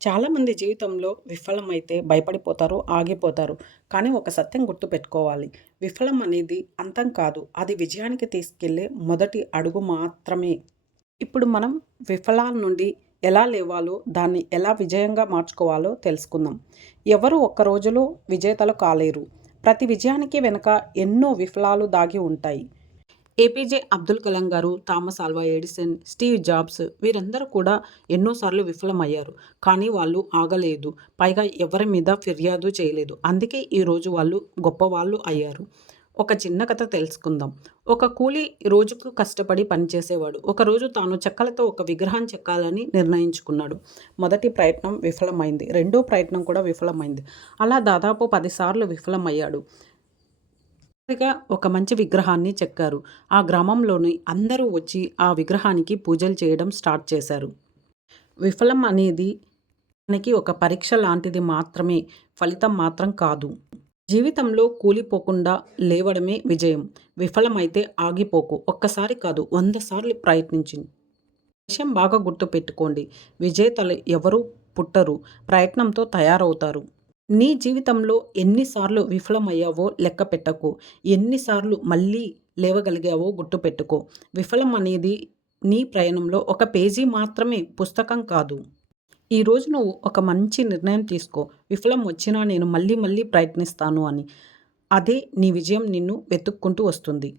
చాలామంది జీవితంలో విఫలమైతే భయపడిపోతారు, ఆగిపోతారు. కానీ ఒక సత్యం గుర్తుపెట్టుకోవాలి. విఫలం అనేది అంతం కాదు. అది విజయానికి తీసుకెళ్ళే మొదటి అడుగు మాత్రమే. ఇప్పుడు మనం విఫలాల నుండి ఎలా లేవాలో, దాన్ని ఎలా విజయంగా మార్చుకోవాలో తెలుసుకుందాం. ఎవరు ఒక్క రోజులో విజేతలు కాలేరు. ప్రతి విజయానికి వెనుక ఎన్నో విఫలాలు దాగి ఉంటాయి. ఏపీజే అబ్దుల్ కలాం గారు, Thomas Alva Edison, Steve jobs వీరందరూ కూడా ఎన్నోసార్లు విఫలమయ్యారు. కానీ వాళ్ళు ఆగలేదు. పైగా ఎవరి మీద ఫిర్యాదు చేయలేదు. అందుకే ఈరోజు వాళ్ళు గొప్పవాళ్ళు అయ్యారు. ఒక చిన్న కథ తెలుసుకుందాం. ఒక కూలి రోజుకు కష్టపడి పనిచేసేవాడు. ఒకరోజు తాను చెక్కలతో ఒక విగ్రహం చెక్కాలని నిర్ణయించుకున్నాడు. మొదటి ప్రయత్నం విఫలమైంది. రెండో ప్రయత్నం కూడా విఫలమైంది. అలా దాదాపు 10 సార్లు విఫలమయ్యాడు. చివరిగా ఒక మంచి విగ్రహాన్ని చెక్కారు. ఆ గ్రామంలోని అందరూ వచ్చి ఆ విగ్రహానికి పూజలు చేయడం స్టార్ట్ చేశారు. విఫలం అనేది మనకి ఒక పరీక్ష లాంటిది మాత్రమే, ఫలితం మాత్రం కాదు. జీవితంలో కూలిపోకుండా లేవడమే విజయం. విఫలమైతే ఆగిపోకు. ఒక్కసారి కాదు, 100 సార్లు ప్రయత్నించు. విషయం బాగా గుర్తుపెట్టుకోండి. విజేతలు ఎవరు పుట్టరు, ప్రయత్నంతో తయారవుతారు. నీ జీవితంలో ఎన్నిసార్లు విఫలమయ్యావో లెక్క పెట్టకు. ఎన్నిసార్లు మళ్ళీ లేవగలిగావో గుర్తుపెట్టుకో. విఫలం అనేది నీ ప్రయాణంలో ఒక పేజీ మాత్రమే, పుస్తకం కాదు. ఈరోజు నువ్వు ఒక మంచి నిర్ణయం తీసుకో. విఫలం వచ్చినా నేను మళ్ళీ మళ్ళీ ప్రయత్నిస్తాను అని. అదే నీ విజయం నిన్ను వెతుక్కుంటూ వస్తుంది.